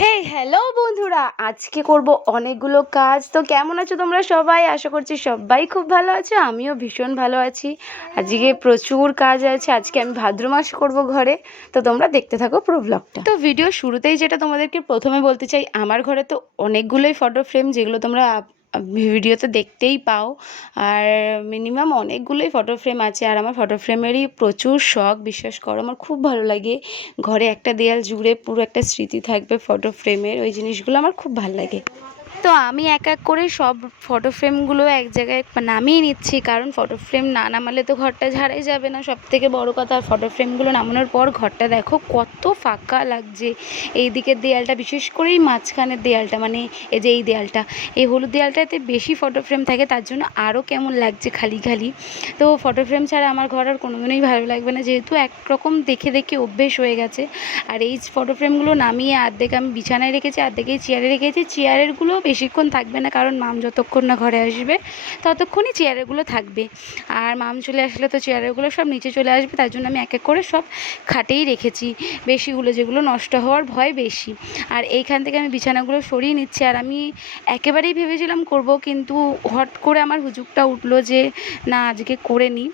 Hello বন্ধুরা, আজকে করব অনেকগুলো কাজ। তো কেমন আছো তোমরা সবাই? আশা করছি সবাই খুব ভালো আছো, আমিও ভীষণ ভালো আছি। আজকে প্রচুর কাজ আছে, আজকে আমি ভাদ্র মাস করব ঘরে। তো তোমরা দেখতে থাকো পুরো ব্লগটা। তো ভিডিও শুরুতেই যেটা তোমাদেরকে প্রথমে বলতে চাই, আমার ঘরে তো অনেকগুলোই ফটো ফ্রেম, যেগুলো তোমরা ভিডিওতে দেখতেই পাও। আর মিনিমাম অনেকগুলোই ফটো ফ্রেম আছে, আর আমার ফটো ফ্রেমেরই প্রচুর শখ, বিশ্বাস করো আমার খুব ভালো লাগে। ঘরে একটা দেয়াল জুড়ে পুরো একটা স্মৃতি থাকবে ফটো ফ্রেমের, ওই জিনিসগুলো আমার খুব ভালো লাগে। তো আমি এক এক করে সব ফটো ফ্রেমগুলো এক জায়গায় নামিয়ে নিচ্ছি, কারণ ফটো ফ্রেম না নামালে তো ঘরটা ঝাড়াই যাবে না, সব থেকে বড়ো কথা। ফটো ফ্রেমগুলো নামানোর পর ঘরটা দেখো কত ফাঁকা লাগছে। এই দিকের দেয়ালটা, বিশেষ করে এই মাঝখানের দেয়ালটা, মানে এই যে এই দেয়ালটা, এই হলুদ দেয়ালটাতে বেশি ফটো ফ্রেম থাকে, তার জন্য আরও কেমন লাগছে খালি খালি। তো ফটো ফ্রেম ছাড়া আমার ঘর আর কোনোদিনই ভালো লাগবে না, যেহেতু একরকম দেখে দেখে অভ্যেস হয়ে গেছে। আর এই ফটো ফ্রেমগুলো নামিয়ে অর্ধেক আমি বিছানায় রেখেছি, অর্ধেকেই চেয়ারে রেখেছি। চেয়ারেরগুলো বেশিক্ষণ থাকবে না, কারণ মাম যতক্ষণ না ঘরে আসবে ততক্ষণই চেয়ারেরগুলো থাকবে। আর মাম চলে আসলে তো চেয়ারেরগুলো সব নিচে চলে আসবে, তার জন্য আমি এক এক করে সব খাটেই রেখেছি বেশিগুলো, যেগুলো নষ্ট হওয়ার ভয় বেশি। আর এইখান থেকে আমি বিছানাগুলো সরিয়ে নিচ্ছি। আর আমি একেবারেই ভেবেছিলাম করব, কিন্তু হট করে আমার হুজুগটা উঠলো যে না, আজকে করে নিই।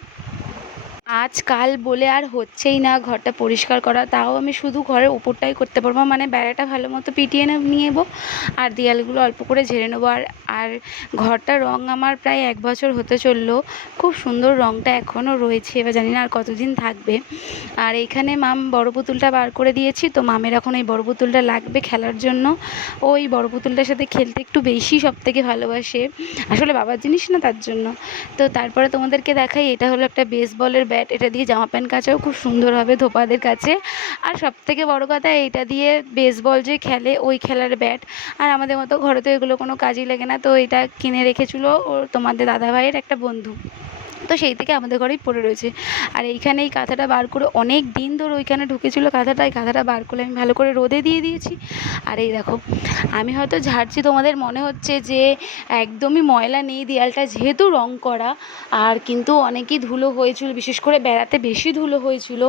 আজকাল বলে আর হচ্ছেই না ঘরটা পরিষ্কার করা, তাও আমি শুধু ঘরের উপরটাই করতে পারবো, মানে বেড়াটা ভালো মতো পিটিয়ে নিয়ে নেবো, আর দেয়ালগুলো অল্প করে ঝেড়ে নেবো। আর ঘরটার রঙ আমার প্রায় 1 বছর হতে চললো, খুব সুন্দর রঙটা এখনও রয়েছে, এবার জানি না আর কতদিন থাকবে। আর এইখানে মাম বড় পুতুলটা বার করে দিয়েছি, তো মামের এখন এই বড় পুতুলটা লাগবে খেলার জন্য। ওই বড় পুতুলটার সাথে খেলতে একটু বেশি সব থেকে ভালোবাসে, আসলে বাবার জিনিস না, তার জন্য। তো তারপরে তোমাদেরকে দেখাই, এটা হলো একটা বেসবলের ব্যাট, এটা দিয়ে জামা প্যান্ট কাচাও খুব সুন্দর হবে ধোপাদের কাছে। আর সবথেকে বড় কথা, এইটা দিয়ে বেসবল যে খেলে ওই খেলার ব্যাট। আর আমাদের মতো ঘরে তো এগুলো কোনো কাজই লাগে না, তো এটা কিনে রেখেছিলো ওর তোমাদের দাদাভাইয়ের একটা বন্ধু, তো সেই থেকে আমাদের ঘরেই পড়ে রয়েছে। আর এইখানে এই কাঁথাটা বার করে, অনেক দিন ধরে ওইখানে ঢুকেছিলো কাঁথাটা, এই কাঁথাটা বার করে আমি ভালো করে রোদে দিয়ে দিয়েছি। আর এই দেখো, আমি হয়তো ঝাড়ছি, তোমাদের মনে হচ্ছে যে একদমই ময়লা নেই দেয়ালটা, যেহেতু রং করা। আর কিন্তু অনেকই ধুলো হয়েছিল, বিশেষ করে বেড়াতে বেশি ধুলো হয়েছিল,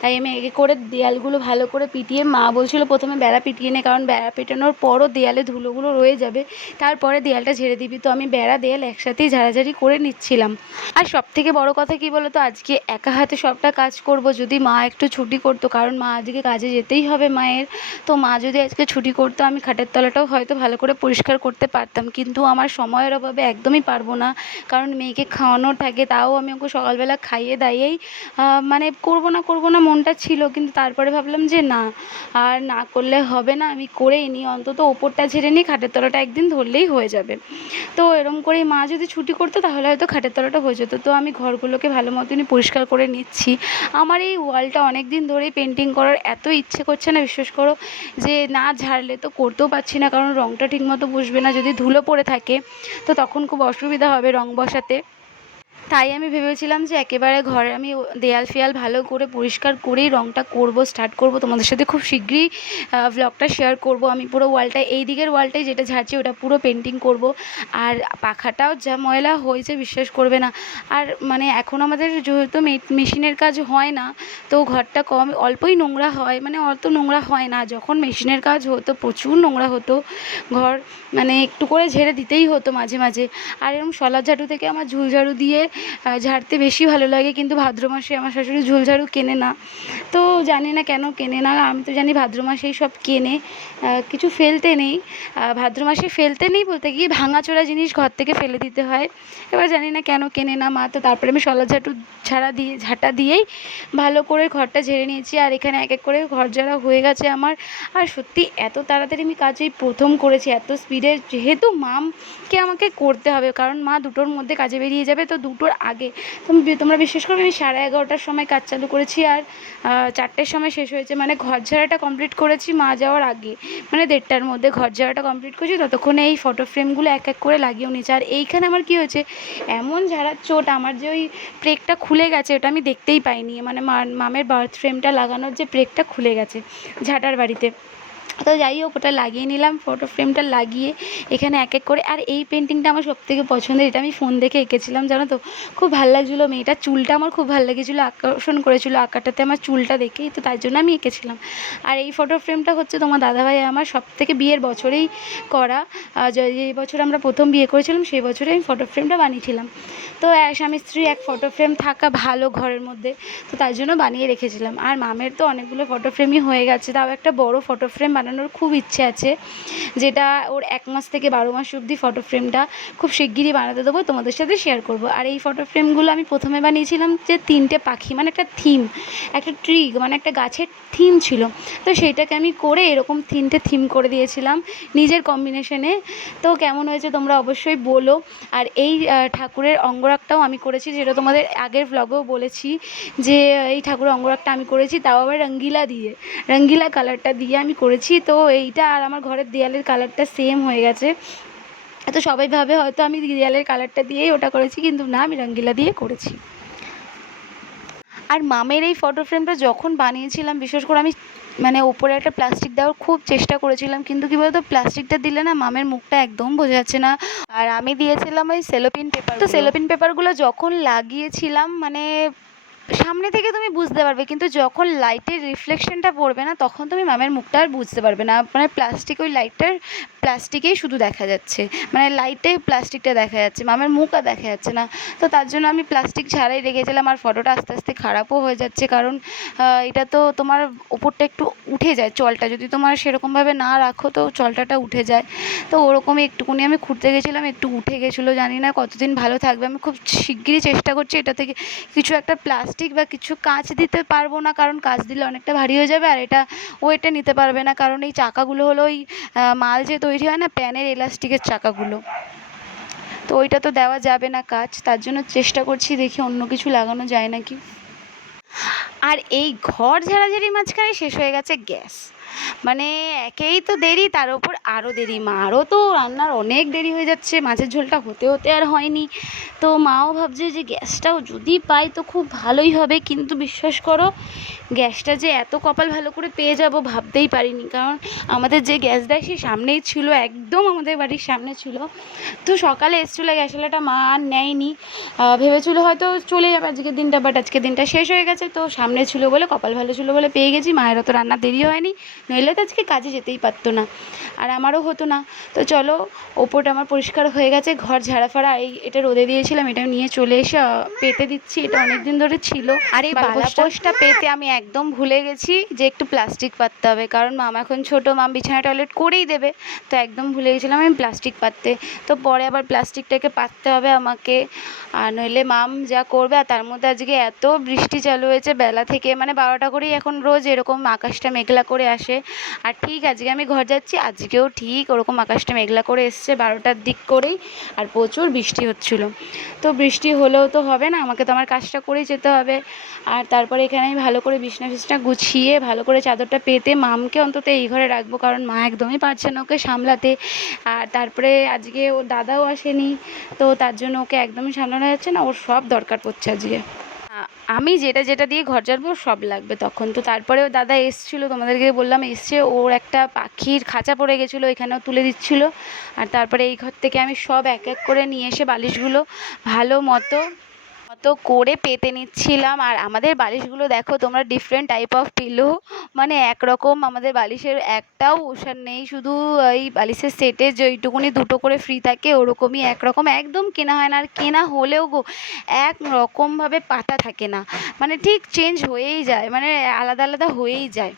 তাই আমি একে করে দেয়ালগুলো ভালো করে পিটিয়ে, মা বলছিল প্রথমে বেড়া পিটিয়ে নে, কারণ বেড়া পেটানোর পরও দেয়ালে ধুলোগুলো রয়ে যাবে, তারপরে দেয়ালটা ঝেড়ে দিবি। তো আমি বেড়া দেয়াল একসাথেই ঝাড়াঝাড়ি করে নিচ্ছিলাম। আর সবথেকে বড় কথা কী বলো তো, আজকে একা হাতে সবটা কাজ করব, যদি মা একটু ছুটি করতো, কারণ মা আজকে কাজে যেতেই হবে মায়ের। তো মা যদি আজকে ছুটি করতো, আমি খাটের তলাটাও হয়তো ভালো করে পরিষ্কার করতে পারতাম, কিন্তু আমার সময়ের অভাবে একদমই পারবো না, কারণ মেয়েকে খাওয়ানোর থাকে। তাও আমি ওকে সকালবেলা খাইয়ে দাইয়েই মানে করবো না মনটা ছিল, কিন্তু তারপরে ভাবলাম যে না, আর না করলে হবে না, আমি করেই নিই, অন্তত ওপরটা ঝেড়ে নিই, খাটের তলাটা একদিন ধরলেই হয়ে যাবে। তো এরম করেই মা যদি ছুটি করতো, তাহলে হয়তো খাটের তলাটা হয়ে যেত। তো আমি ঘরগুলোকে ভালো মতনই পরিষ্কার করে নিচ্ছি। আমার এই ওয়ালটা অনেক দিন ধরেই পেন্টিং করার এত ইচ্ছে করছে না, বিশ্বাস করো, যে না ঝাড়লে তো করতেও পারছি না, কারণ রঙটা ঠিকমতো বসবে না, যদি ধুলো পড়ে থাকে তো তখন খুব অসুবিধা হবে রঙ বসাতে। তাই আমি ভেবেছিলাম যে একেবারে ঘরে আমি দেয়াল ফেয়াল ভালো করে পরিষ্কার করেই রঙটা স্টার্ট করব, তোমাদের সাথে খুব শীঘ্রই ভ্লগটা শেয়ার করব। আমি পুরো ওয়ালটা, এই দিকের ওয়ালটাই যেটা ঝাড়ছি ওটা পুরো পেন্টিং করব। আর পাখাটাও যা ময়লা হয়েছে বিশ্বাস করবে না। আর মানে এখন আমাদের যেহেতু মেশিনের কাজ হয় না, তো ঘরটা অল্পই নোংরা হয়, মানে অত নোংরা হয় না। যখন মেশিনের কাজ হতো প্রচুর নোংরা হতো ঘর, মানে একটু করে ঝেড়ে দিতেই হতো মাঝে মাঝে। আর এরকম শলা ঝাড়ু থেকে আমার ঝুল ঝাড়ু দিয়ে ঝাড়তে বেশি ভালো লাগে, কিন্তু ভাদ্র মাসে আমার শাশুড়ি ঝুল ঝাড়ু কেনে না, তো জানি না কেন কেনে না। আমি তো জানি ভাদ্র মাসেই সব কেনে, কিছু ফেলতে নেই। ভাদ্র মাসে ফেলতে নেই বলতে গিয়ে ভাঙাচোরা জিনিস ঘর থেকে ফেলে দিতে হয়, এবার জানি না কেন কেনে না মা। তো তারপরে আমি শলা ঝাঁটা দিয়েই ভালো করে ঘরটা ঝেড়ে নিয়েছি। আর এখানে এক এক করে ঘর ঝাড়া হয়ে গেছে আমার। আর সত্যি এত তাড়াতাড়ি আমি কাজ এই প্রথম করেছি, এত স্পিডে, যেহেতু মামকে আমাকে করতে হবে, কারণ মা 2টোর মধ্যে কাজে বেরিয়ে যাবে, তো 2টোর আগে তোমরা বিশ্বাস করবে, আমি 11:30টার সময় কাজ চালু করেছি, আর 4টের সময় শেষ হয়েছে, মানে ঘর ঝাড়াটা কমপ্লিট করেছি মা যাওয়ার আগে, মানে 1:30টার মধ্যে ঘর ঝাড়াটা কমপ্লিট করেছি, ততক্ষণে এই ফটো ফ্রেমগুলো এক এক করে লাগিয়েও নিয়েছে। আর এইখানে আমার কী হয়েছে, এমন ঝাড়ার চোট, আমার যে ওই প্রেকটা খুলে গেছে ওটা আমি দেখতেই পাইনি, মানে মামের বার্থ ফ্রেমটা লাগানোর যে প্রেকটা খুলে গেছে ঝাঁটার বাড়িতে। তো যাই হোক, ওটা লাগিয়ে নিলাম, ফটো ফ্রেমটা লাগিয়ে এখানে এক এক করে। আর এই পেন্টিংটা আমার সবথেকে পছন্দের, এটা আমি ফোন দেখে এঁকেছিলাম, জানো তো, খুব ভালো লাগছিলো। মেয়েটার চুলটা আমার খুব ভালো লেগেছিলো, আকর্ষণ করেছিল আঁকাটাতে আমার চুলটা দেখেই, তো তাই জন্য আমি এঁকেছিলাম। আর এই ফটো ফ্রেমটা হচ্ছে তোমার দাদাভাই আমার সবথেকে বিয়ের বছরেই করা। যে বছর আমরা প্রথম বিয়ে করেছিলাম সেই বছরে আমি ফটো ফ্রেমটা বানিয়েছিলাম। তো স্বামী স্ত্রী এক ফটো ফ্রেম থাকা ভালো ঘরের মধ্যে, তো তাই জন্য বানিয়ে রেখেছিলাম। আর মামের তো অনেকগুলো ফটো ফ্রেমই হয়ে গেছে, তাও একটা বড় ফটো ফ্রেম বানানোর খুব ইচ্ছে আছে, যেটা ওর 1 মাস থেকে 12 মাস অবধি ফটো ফ্রেমটা খুব শিগগিরই বানাতে দেবো, তোমাদের সাথে শেয়ার করব। আর এই ফটো ফ্রেমগুলো আমি প্রথমে বানিয়েছিলাম যে 3টে পাখি, মানে একটা থিম, একটা ট্রি, মানে একটা গাছের থিম ছিল, তো সেইটাকে আমি করে এরকম 3টে থিম করে দিয়েছিলাম নিজের কম্বিনেশনে। তো কেমন হয়েছে তোমরা অবশ্যই বলো। আর এই ঠাকুরের অঙ্গরাগটাও আমি করেছি, যেটা তোমাদের আগের ভ্লগেও বলেছি যে এই ঠাকুরের অঙ্গরাগটা আমি করেছি, তাও আবার রঙ্গিলা কালারটা দিয়ে আমি করেছি। তো এইটা আর আমার ঘরের দেয়ালের কালারটা সেম হয়ে গেছে। তো সবাই ভাবে হয়তো আমি দেয়ালের কালারটা দিয়েই ওটা করেছি, কিন্তু না, আমি রঙ্গিলা দিয়ে করেছি। আর মামের এই ফটো ফ্রেমটা যখন বানিয়েছিলাম, বিশেষ করে আমি মানে ওপরে একটা প্লাস্টিক দেওয়ার খুব চেষ্টা করেছিলাম, কিন্তু কী বলতো, প্লাস্টিকটা দিলে না মামের মুখটা একদম বোঝা যাচ্ছে না। আর আমি দিয়েছিলাম ওই সেলোপিন পেপার, তো সেলোপিন পেপারগুলো যখন লাগিয়েছিলাম, মানে সামনে থেকে তুমি বুঝতে পারবে, কিন্তু যখন লাইটের রিফ্লেকশনটা পড়বে না, তখন তুমি মামের মুখটা আর বুঝতে পারবে না। মানে প্লাস্টিক, ওই লাইটটার প্লাস্টিকেই শুধু দেখা যাচ্ছে, মানে লাইটে প্লাস্টিকটা দেখা যাচ্ছে, মামের মুখ আর দেখা যাচ্ছে না। তো তার জন্য আমি প্লাস্টিক ছাড়াই রেখেছিলাম। আর ফটোটা আস্তে আস্তে খারাপও হয়ে যাচ্ছে, কারণ এটা তো তোমার ওপরটা একটু উঠে যায়, চলটা যদি তোমার সেরকমভাবে না রাখো তো চলটাটা উঠে যায়। তো ওরকমই একটুখানি আমি খুঁড়তে গেছিলাম, একটু উঠে গেছিলো, জানি না কতদিন ভালো থাকবে। আমি খুব শিগগিরই চেষ্টা করছি এটা থেকে কিছু একটা প্লাস্টিক বা কিছু কাঁচ দিতে পারবো না, কারণ কাঁচ দিলে অনেকটা ভারী হয়ে যাবে, আর এটা ওয়েটে নিতে পারবে না, কারণ এই চাকাগুলো হলো ওই মাল যে তৈরি হয় না, প্যানের এলাস্টিকের চাকাগুলো, তো ওইটা তো দেওয়া যাবে না কাঁচ, তার জন্য চেষ্টা করছি, দেখি অন্য কিছু লাগানো যায় নাকি। আর এই ঘর ঝাড়াঝাড়ির মাঝখানে শেষ হয়ে গেছে গ্যাস, মানে একেই তো দেরি, তার ওপর আরও দেরি, মারও তো রান্নার অনেক দেরি হয়ে যাচ্ছে, মাছের ঝোলটা হতে হতে আর হয়নি। তো মাও ভাবছে যে গ্যাসটাও যদি পাই তো খুব ভালোই হবে, কিন্তু বিশ্বাস করো গ্যাসটা যে এত কপাল ভালো করে পেয়ে যাব ভাবতেই পারিনি, কারণ আমাদের যে গ্যাস দেয় সে সামনেই ছিল, একদম আমাদের বাড়ির সামনে ছিল। তো সকালে এসেছিলো গ্যাসওয়ালাটা, মা আর নেয়নি, ভেবেছিলো হয়তো চলে যাবে আজকের দিনটা, বাট আজকের দিনটা শেষ হয়ে গেছে। তো সামনে ছিল বলে, কপাল ভালো ছিল বলে পেয়ে গেছি, মায়েরও তো রান্না দেরি হয়নি, নইলে তো আজকে কাজে যেতেই পারতো না, আর আমারও হতো না। তো চলো, ওপরটা আমার পরিষ্কার হয়ে গেছে, ঘর ঝাড়া ফাড়া, এটা রোদে দিয়েছিলাম, এটা নিয়ে চলে এসে পেতে দিচ্ছি, এটা অনেক দিন ধরে ছিল। আর এই বালাপোষটা পেতে আমি একদম ভুলে গেছি যে একটু প্লাস্টিক পাততে হবে, কারণ মামা এখন ছোটো, মাম বিছানা টয়লেট করেই দেবে, তো একদম ভুলে গেছিলাম আমি প্লাস্টিক পাততে। তো পরে আবার প্লাস্টিকটাকে পাততে হবে আমাকে, আর নইলে মাম যা করবে। আর তার মধ্যে আজকে এত বৃষ্টি চালু হয়েছে বেলা থেকে, মানে 12টা করেই এখন রোজ এরকম আকাশটা মেঘলা করে আসে। আর ঠিক আজকে আমি ঘর যাচ্ছি, আজকেও ঠিক ওরকম আকাশটা মেঘলা করে এসছে 12টার দিক করেই, আর প্রচুর বৃষ্টি হচ্ছিলো। তো বৃষ্টি হলেও তো হবে না, আমাকে তো আমার কাজটা করেই যেতে হবে। আর তারপরে এখানে আমি ভালো করে বিছনা ফিছনা গুছিয়ে ভালো করে চাদরটা পেতে মামকে অন্তত এই ঘরে রাখবো, কারণ মা একদমই পারছে না ওকে সামলাতে। আর তারপরে আজকে ওর দাদাও আসেনি, তো তার জন্য ওকে একদমই সামলানো যাচ্ছে না, ওর সব দরকার পড়ছে আজকে। আমি যেটা যেটা দিয়ে ঘর ঝাড়বো সব লাগবে তখন। তো তারপরেও দাদা এসেছিলো, তোমাদেরকে বললাম এসছে, ওর একটা পাখির খাঁচা পড়ে গেছিলো, এখানেও তুলে দিচ্ছিলো। আর তারপরে এই ঘর থেকে আমি সব এক এক করে নিয়ে এসে বালিশগুলো ভালো মতো করে পেতে নিচ্ছিলাম। আর আমাদের বালিশগুলো দেখো তোমরা, ডিফারেন্ট টাইপ অফ পিলো, মানে একরকম আমাদের বালিশের একটাও ওষার নেই, শুধু এই বালিশের সেটে যেইটুকুনি 2টো করে ফ্রি থাকে ওরকমই একরকম, একদম কেনা হয় না। আর কেনা হলেও গো এক রকমভাবে পাতা থাকে না, মানে ঠিক চেঞ্জ হয়েই যায়, মানে আলাদা আলাদা হয়েই যায়।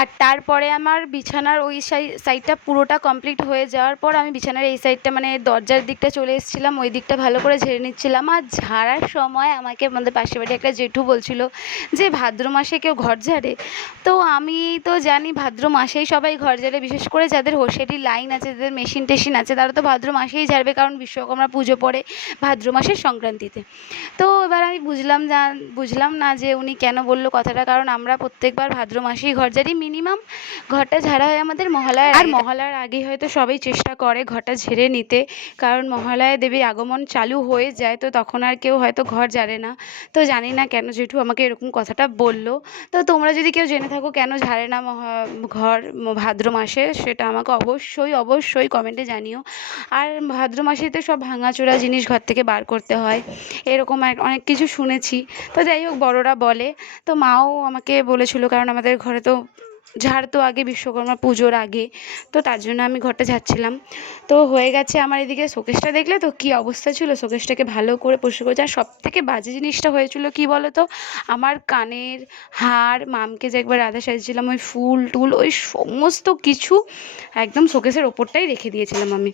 আর তারপরে আমার বিছানার ওই সাইডটা পুরোটা কমপ্লিট হয়ে যাওয়ার পর আমি বিছানার এই সাইডটা, মানে দরজার দিকটা চলে এসেছিলাম, ওই দিকটা ভালো করে ঝেড়ে নিচ্ছিলাম। আর ঝাড়ার সময় আমাকে আমাদের পাশের বাড়ি একটা জেঠু বলছিল যে ভাদ্র মাসে কেউ ঘর ঝাড়ে। তো আমি তো জানি ভাদ্র মাসেই সবাই ঘর ঝাড়ে, বিশেষ করে যাদের হোসেরি লাইন আছে, যাদের মেশিন টেশিন আছে, তারা তো ভাদ্র মাসেই ঝাড়বে, কারণ বিশ্বকর্মা পুজো পড়ে ভাদ্র মাসের সংক্রান্তিতে। তো এবার আমি বুঝলাম না যে উনি কেন বললো কথাটা, কারণ আমরা প্রত্যেকবার ভাদ্র মাসেই ঘর ঝাড়ি, মিনিমাম ঘরটা ঝাড়া হয় আমাদের মহালয়ার, আর মহালয়ার আগে হয়তো সবাই চেষ্টা করে ঘরটা ঝেড়ে নিতে, কারণ মহালয়া দেবীর আগমন চালু হয়ে যায়, তো তখন আর কেউ হয়তো ঘর ঝাড়ে না। তো জানি না কেন জেঠু আমাকে এরকম কথাটা বললো। তো তোমরা যদি কেউ জেনে থাকো কেন ঝাড়ে না ঘর ভাদ্র মাসে, সেটা আমাকে অবশ্যই অবশ্যই কমেন্টে জানিও। আর ভাদ্র মাসেতে সব ভাঙাচোরা জিনিস ঘর থেকে বার করতে হয়, এরকম অনেক কিছু শুনেছি। তো যাই হোক, বড়রা বলে, তো মাও আমাকে বলেছিল, কারণ আমাদের ঘরে তো ঝাড়তো আগে বিশ্বকর্মা পুজোর আগে, তো তার জন্য আমি ঘরটা ঝাড়ছিলাম। তো হয়ে গেছে আমার। এদিকে শোকেসটা দেখলে তো কী অবস্থা ছিল, শোকেসটাকে ভালো করে পরিষ্কার করেছে। আর সবথেকে বাজে জিনিসটা হয়েছিল কী বলো তো, আমার কানের হার, মামকে যে একবার রাধা সাজিয়েছিলাম, ওই ফুল টুল ওই সমস্ত কিছু একদম শোকেসের ওপরটাই রেখে দিয়েছিলাম আমি।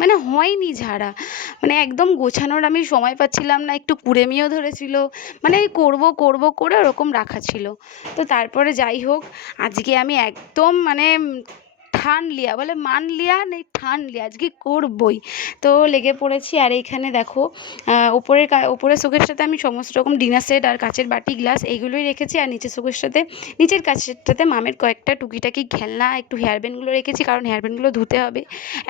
মানে হয়নি ঝাড়া, মানে একদম গোছানোর আমি সময় পাচ্ছিলাম না, একটু কুড়েমিও ধরেছিল, মানে এই করবো করবো করে ওরকম রাখা ছিল। তো তারপরে যাই হোক, আজকে আমি একদম মানে ঠান লিয়া বলে মান লিয়া নেই, ঠান লিয়া আজকে করবই। তো লেগে পড়েছি। আর এইখানে দেখো ওপরের শোকেসটাতে আমি সমস্ত রকম ডিনার সেট আর কাচের বাটি গ্লাস এইগুলোই রেখেছি, আর নিচের কাছেরটাতে মামের কয়েকটা টুকিটাকি খেলনা, একটু হেয়ার ব্যান্ডগুলো রেখেছি, কারণ হেয়ার ব্যান্ডগুলো ধুতে হবে।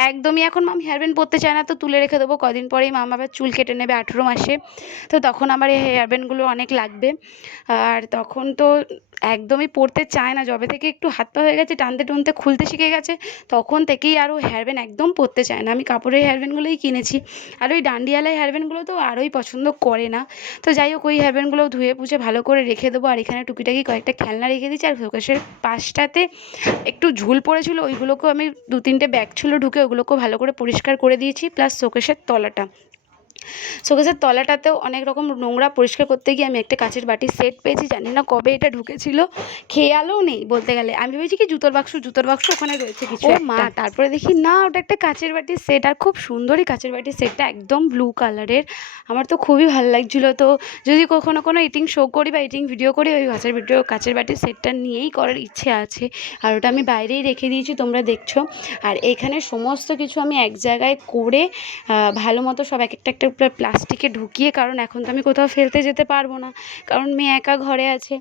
একদমই এখন মাম হেয়ার ব্যান্ড পরতে চায় না, তো তুলে রেখে দেবো, কদিন পরেই মাম আবার চুল কেটে নেবে 18 মাসে, তো তখন আমার এই হেয়ার ব্যান্ডগুলো অনেক লাগবে। আর তখন তো একদমই পরতে চায় না, যবে থেকে একটু হাত পা হয়ে গেছে, টানতে টুনতে খুলতে শিখে গেছে, তখন থেকেই আরও হেয়ার ব্যান্ড একদম পরতে চায় না। আমি কাপড়ের হেয়ার ব্যান্ডগুলোই কিনেছি, আর ওই ডান্ডিওয়ালা হেয়ার ব্যান্ডগুলো তো আরোই পছন্দ করে না। তো যাই হোক, ওই হেয়ার ব্যান্ডগুলো ধুয়ে পুছে ভালো করে রেখে দেবো। আর এখানে টুকিটাকি কয়েকটা খেলনা রেখে দিচ্ছি, আর শোকেসের পাশটাতে একটু ঝুল পড়েছিল, ওইগুলোকেও আমি 2-3টে ব্যাগ ছিল ঢুকে, ওগুলোকেও ভালো করে পরিষ্কার করে দিয়েছি, প্লাস শোকেসের তলাটাতেও অনেক রকম নোংরা পরিষ্কার করতে গিয়ে আমি একটা কাচের বাটির সেট পেয়েছি, জানি না কবে এটা ঢুকেছিল, খেয়ালও নেই বলতে গেলে। আমি ভেবেছি কি জুতোর বাক্স ওখানে রয়েছে কিছু মা, তারপরে দেখি না, ওটা একটা কাচের বাটির সেট, আর খুব সুন্দরই কাচের বাটির সেটটা, একদম ব্লু কালারের। আমার তো খুবই ভালো লাগছিলো। তো যদি কখনো কোনো ইটিং শো করি বা ইটিং ভিডিও করি, ওই কাচের বাটির সেটটা নিয়েই করার ইচ্ছে আছে, আর ওটা আমি বাইরেই রেখে দিয়েছি, তোমরা দেখছো। আর এখানে সমস্ত কিছু আমি এক জায়গায় করে ভালো মতো সব একটা প্লাস্টিকে ঢুকিয়ে, কারণ এখন তো আমি কোথাও ফেলতে যেতে পারবো না, কারণ মেয়ে একা ঘরে আছে,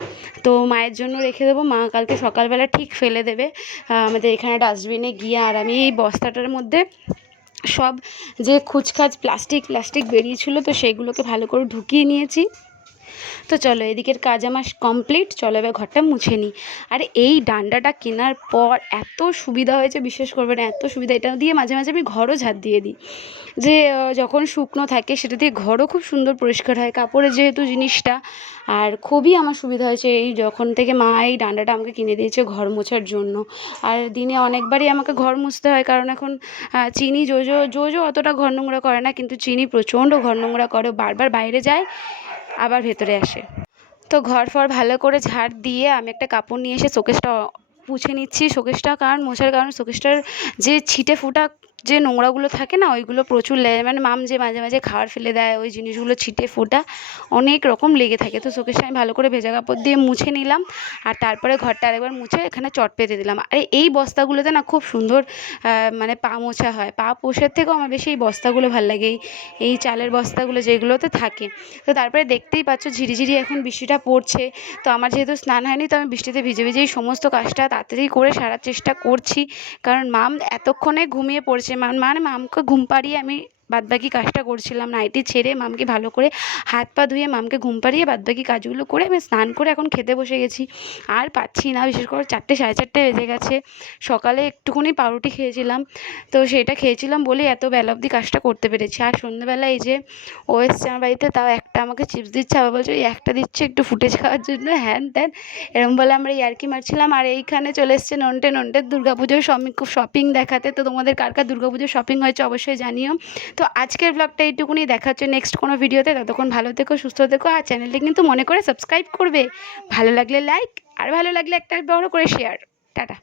তো মায়ের জন্য রেখে দেবো, মা কালকে সকালবেলা ঠিক ফেলে দেবে আমাদের এখানে ডাস্টবিনে গিয়ে। আর আমি এই বস্তাটার মধ্যে সব যে খুচখাচ প্লাস্টিক বেরিয়েছিলো, তো সেইগুলোকে ভালো করে ঢুকিয়ে নিয়েছি। তো চলো, এদিকের কাজ আমার কমপ্লিট, চলো এবার ঘরটা মুছে নিই। আর এই ডান্ডাটা কেনার পর এত সুবিধা হয়েছে, বিশ্বাস করবে না, এত সুবিধা। এটা দিয়ে মাঝে মাঝে আমি ঘরও ঝাড় দিয়ে দিই, যে যখন শুকনো থাকে সেটা দিয়ে ঘরও খুব সুন্দর পরিষ্কার হয়, কাপড়ের যেহেতু জিনিসটা। আর খুবই আমার সুবিধা হয়েছে এই যখন থেকে মা এই ডান্ডাটা আমাকে কিনে দিয়েছে ঘর মোছার জন্য। আর দিনে অনেকবারই আমাকে ঘর মুছতে হয়, কারণ এখন চিনি জোজো অতটা ঘর নোংরা করে না, কিন্তু চিনি প্রচণ্ড ঘর নোংরা করে, বারবার বাইরে যায় আবার ভেতরে আসে। তো ঘর ফর ভালো করে ঝাড় দিয়ে আমি একটা কাপড় নিয়ে এসে শোকেসটা মুছে নিচ্ছি। শোকেসটা মোছার কারণ শোকেসটার যে ছিটে ফোটা যে নোংরাগুলো থাকে না, ওইগুলো প্রচুর লেগে, মানে মাম যে মাঝে মাঝে খাবার ফেলে দেয়, ওই জিনিসগুলো ছিটে ফোটা অনেক রকম লেগে থাকে। তো শোকেসটা আমি ভালো করে ভেজা কাপড় দিয়ে মুছে নিলাম, আর তারপরে ঘরটা আরেকবার মুছে এখানে চট পেতে দিলাম। আর এই বস্তাগুলোতে না খুব সুন্দর মানে পা মোছা হয়, পা পোষার থেকেও আমার বেশি এই বস্তাগুলো ভালো লাগে, এই চালের বস্তাগুলো যেগুলোতে থাকে। তো তারপরে দেখতেই পাচ্ছ ঝিরিঝিরি এখন বৃষ্টিটা পড়ছে, তো আমার যেহেতু স্নান হয়নি, তো আমি বৃষ্টিতে ভিজে ভিজেই সমস্ত কাজটা তাড়াতাড়ি করে সারার চেষ্টা করছি, কারণ মাম এতক্ষণে ঘুমিয়ে পড়ছে। মানে মামকে ঘুম পাড়িয়ে আমি বাদবাকি কাজটা করছিলাম, নাইটি ছেড়ে মামকে ভালো করে হাত পা ধুয়ে মামকে ঘুম পাড়িয়ে বাদবাকি কাজগুলো করে আমি স্নান করে এখন খেতে বসে গেছি। আর পাচ্ছি না, বিশেষ করে 4টে 4:30 বেজে গেছে। সকালে একটুখানি পাউরুটি খেয়েছিলাম, তো সেটা খেয়েছিলাম বলে এত বেলা অবধি কাজটা করতে পেরেছি। আর সন্ধ্যেবেলা এই যে ও এসছে আমার বাড়িতে, তাও একটা আমাকে চিপস দিচ্ছে, আবার বলছে ওই একটা দিচ্ছে একটু ফুটেজ খাওয়ার জন্য, হ্যান ত্যান এরকম বলে আমরা ইয়ার্কি মারছিলাম। আর এইখানে চলে এসছে নন্টের দুর্গাপুজোর শপিং দেখাতে। তো তোমাদের কার কার দুর্গাপুজোর শপিং হয়েছে অবশ্যই জানিও। তো আজকের ব্লগটা এইটুকুনি, দেখা হচ্ছে নেক্সট কোনো ভিডিওতে। ততক্ষণ ভালো থেকো, সুস্থ থেকো, আর চ্যানেলটা কিন্তু মনে করে সাবস্ক্রাইব করবে, ভালো লাগলে লাইক, আর ভালো লাগলে একটা বড় করে শেয়ার। টাটা।